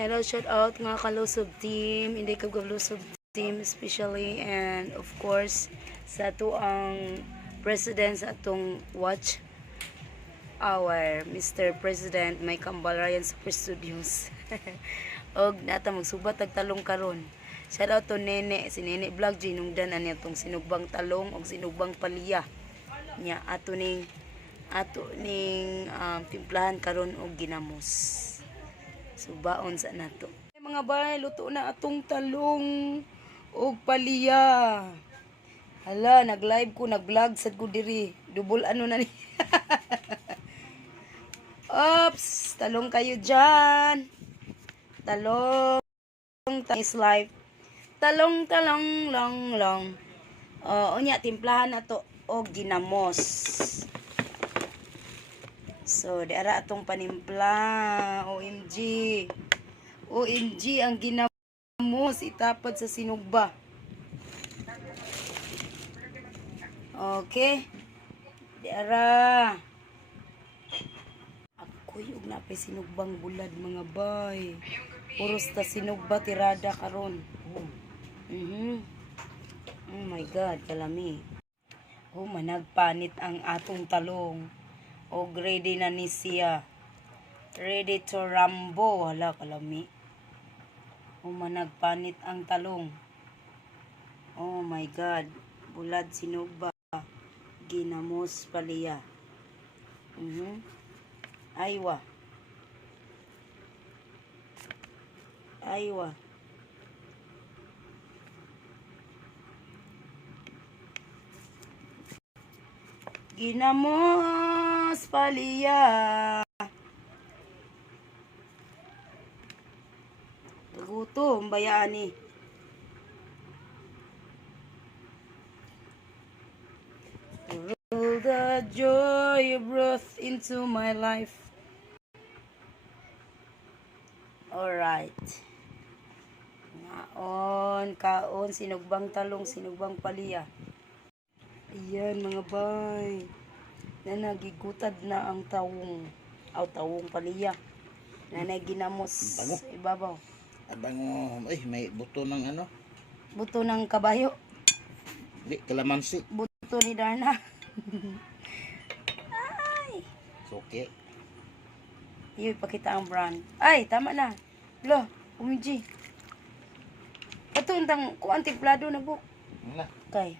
Shout out mga kalusog team, hindi ka kalusog team especially, and of course sa ato ang president sa atong watch our Mr. President may Kambal Super Studios. Og nata magsubat tag talong karon. Shout out to Nene, si Nene Vlog ginungdan ani atong sinugbang talong og sinugbang palya. Nya ato ning timplahan karon og ginamos. Subaon sa nato. Mga bay, luto na atong talong og palya. Hala, nag-live ko, nag-vlog sad ko diri. Double ano na ni. Oops, talong kayo dyan. Talong is life. Talong long. Unya timplahan nato og ginamos. So, diara atong panimpla. OMG ang ginamos itapad sa sinugba. Okay. Diara. Ako'y ug napay sinugbang bulad mga bay. Puros ta sinugba tirada karon. Oh my God, kalami. Managpanit ang atong talong. Og ready na ni siya. Ready to rambo. Hala, kalami. Managpanit ang talong. Oh my God. Bulad sinugba. Ginamos palya. Aywa. Ginamos palya. Gutom bayani. Roll the joy you brought into my life. Alright. Kaon, sinugbang talong, sinugbang palya. Ayan mga bay. Nagigutad na ang tawong. Tawong palya. Ginamos. Bango. Ibabaw. Abango, may buto ng ano? Buto ng kabayo. Di, kalamansi. Buto ni Darna. Ay. Suki. Iyo, ipakita ang brand. Ay, tama na. Lo, umiji. Ito, intang kuan timplado na buk. Wala. Okay.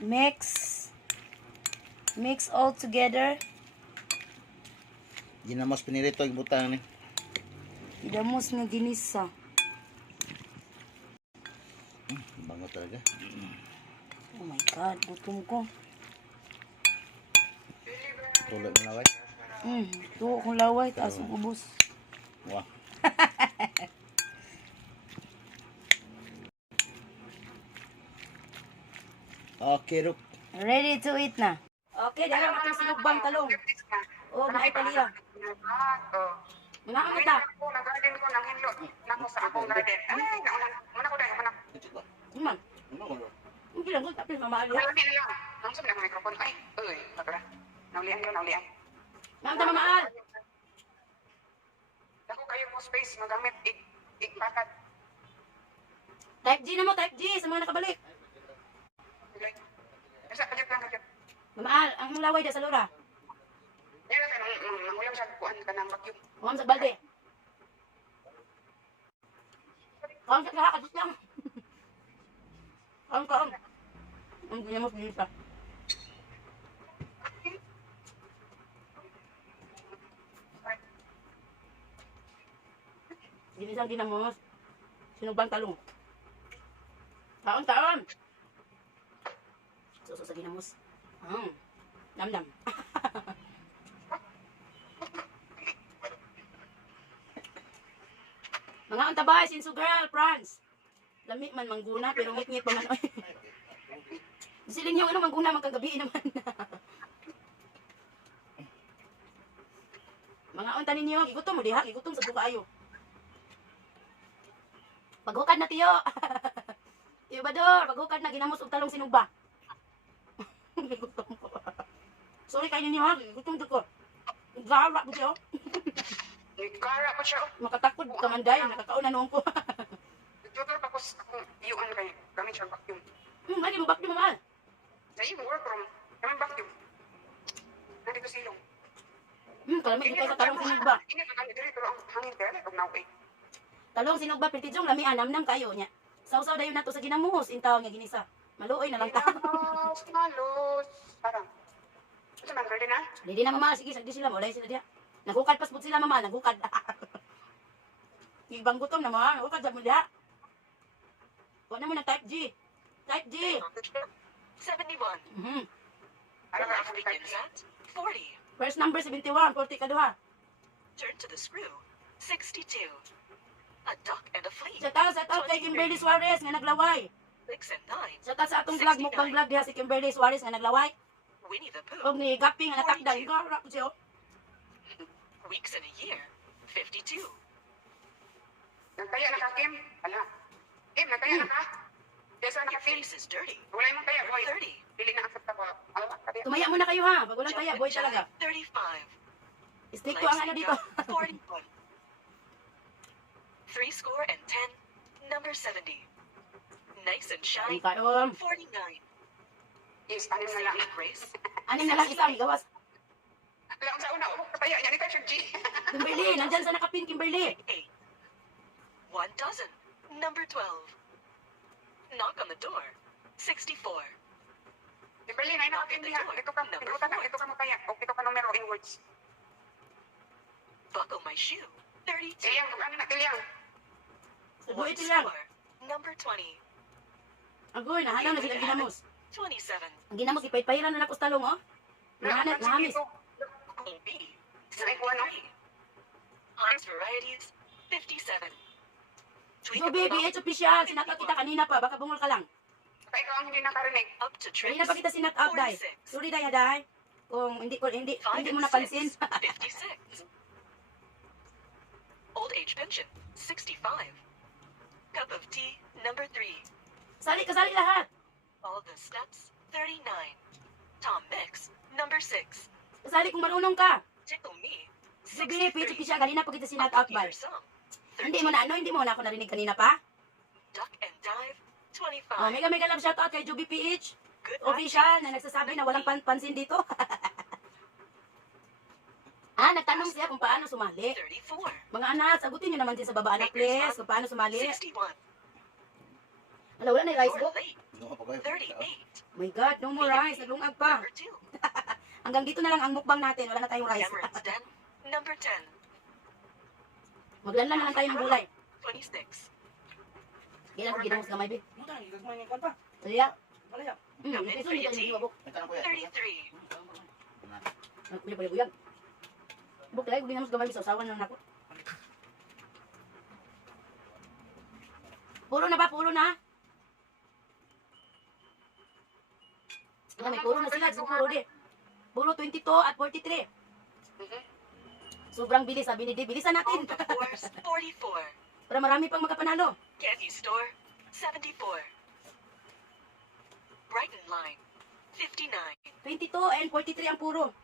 Mix all together. Ginamos pinirito yung butang ni. Idamos nga ginisa. Bango talaga. Oh my God, gutom ko. Tulog mo laway. Tuwa kong laway, taas ang ubos. Wah. Okay, Ruk. Ready to eat na. Okay, dahil ang ating sinugbang talong. Oh, may palya. Mga kamata. Nag-garden ko ng hinlo. Nako sa akong garden. Ay, nauna ko dahil. Iman. Hindi lang ko, tapi mamahal yan. Nauli lang. Nang sabi ng microphone. Ay, patara. Naulian. Mga mamahal. Dako kayo mo space. Magamit ikpakat. Type G na mo, type G. Sa mga nakabalik. Basta, kajat lang. Mamahal, ang laway da sa lura. Yan natin, nangulang siya kuhan ka ng vacuum. Huwag sa balde. Huwag sa kakadus lang. Huwag. Ang ganyan mo pinita. Ginisang ginamos. Sinugbang talong. Taon. Suso sa ginamos. Dam. Mga antabay, sinso girl, France. Lami man mangguna, pero ngit-ngit pa man. Siling yung mangguna, magkagabi naman. Mga unta ninyo, gigutom mo diha, gigutom sa buka ayo. Paghukad na tiyo. Tiyo Bador, paghukad na, ginamos og talong sinugba. Gigutom ko. Sorry kayo ninyo ha, gigutom ko. Gawak mo tiyo. Nagkara ko siya. Makatakod ka man dayon, nakakauna noon ko. Nagtutor pa ko sa akong iyuan kay gamit siya vacuum. Lagi mo bakit mo mahal? Sa iyong workroom, kami vacuum. Nandito silong. Kalami ko sa talong sinog ba? Ini ka kami diri pero ang hangin kaya na pag nauwi. Talong sinog ba pertijong lami anam kayo nya. Sausaw dayon nato sa ginamuhos intaw nga ginisa. Maluoy na lang ta. Malos, malos. Parang. Ito man, ready na? Hindi na mama, sige sagdi sila walay sila diha. Nagukad pasbut sila mama, nagukad. Ibang gutom na mga, nagukad sa mo diha. Wala mo na type G. Type G. 71. Ano ka Left ang begins at 40. First number 71, 40 ka duha. Turn to the screw. 62. A duck and a flea. Sa out kay Kimberly Suarez nga naglaway. 6 and 9. Sa sa atong vlog, mukbang vlog diha si Kimberly Suarez nga naglaway. Winnie the Pooh. Og ni Gapping nga natakdan. Gara ko siya. Weeks in a year. 52. Nagkaya na ka, Kim? Ala. Kim, nagkaya na ka? Kaya saan Your naka, Kim? face is dirty. Wala yung kaya, boy. 30. Pili na accept ako. Ala, kaya. Tumaya muna kayo ha. Pag walang taya, boy talaga. 35. Stick ko ang ano dito. 41. 3 score and 10. Number 70. Nice and Ang shiny. kaon. 49. Yes, anim na lang. Saving grace. Anin na lang isang gawas. Ala, ang sa una, kapaya. Yan ikaw, Sir G. Kimberly, nandyan sa nakapin, Kimberly. 8. 1 dozen. Number 12. Knock on the door. 64. Kimberly, na ina, Kim, diha. Ito ka, pinutan na. Ito ka mo kaya. O, ito ka numero in words. Buckle my shoe. 32. Tilyang, ano na, tilyang. Boy, 1 ito lang. score. Number 20. Agoy, nahanaw na sila ginamos. 27. Ang ginamos, ipaypayiran na nakos talong, oh. Nahanap, nahamis. Queen B. Ay, kung ano? 73. Heinz varieties. 57. Tweak So, of baby, the it's official. Sinaka kita kanina pa. Baka bungol ka lang. Kaya ikaw ang hindi nakarinig. up to trace. Kanina pa kita sinak up, day. 46. Sorry, day, day. Kung hindi mo napansin. 56. Old age pension. 65. Cup of tea. Number 3. Kasali lahat. All the steps. 39. Tom Mix. Number 6. Kasali kung marunong ka. Tickle me. So, baby, it's 63. official. Kanina pa kita sinak up, bay. Hindi mo na ako narinig kanina pa. Duck and dive. Oh, 25. mega love shoutout kay Juby PH. Good Official na nagsasabi na walang pansin dito. Nagtanong siya kung paano sumali. 34. Mga anak, sagutin nyo naman din sa baba, anak, please, kung paano sumali. 61. Wala na yung rice You're book. late. Ano pa kayo? 38. My God, no more rice. Naglungag pa. Number 2. Hanggang dito na lang ang mukbang natin. Wala na tayong rice. Cameron's Den. Number 10. Maglanlan na lang tayo ng gulay. 26. Kailan ko ginamos gamay, babe? Kaya? Come in Ito for yung your tea. bubok. Ay, tanong ko yan. 33. Buyag. Buk, kaya ko ginamos gamay. Sausawan lang ako. Puro na ba? Puro na? May puro na sila. Puro di. Puro 22 at 43. Sobrang bilis, sabi ni Dave. Bilisan All natin. the fours. 44. Para marami pang makapanalo. Candy Store. 74. Brighton Line. 59. 22 and 43 ang puro.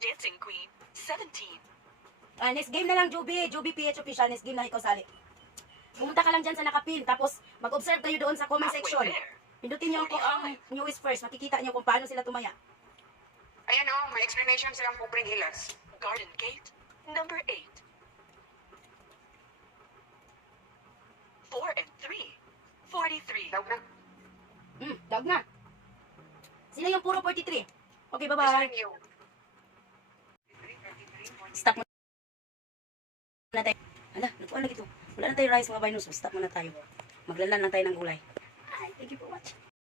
Dancing Queen. 17. Next game na lang, Joby. Joby PH official. Next game na ikaw sali. Pumunta ka lang dyan sa nakapin. Tapos mag-observe kayo doon sa comment Halfway section. there. Pindutin niyo ang newest first. Makikita niyo kung paano sila tumaya. Ayan o, may explanation silang pobreng hilas. Garden Gate. Number 8. 4 and 3. 43. Daw na. Dog na. Sino yung puro 43? Okay, Bye. bye-bye. Stop muna tayo. Hala, nakuha lagi ito. Wala na tayo rice mga vinos. Stop muna tayo. Maglalan lang tayo ng gulay. Thank you for watching.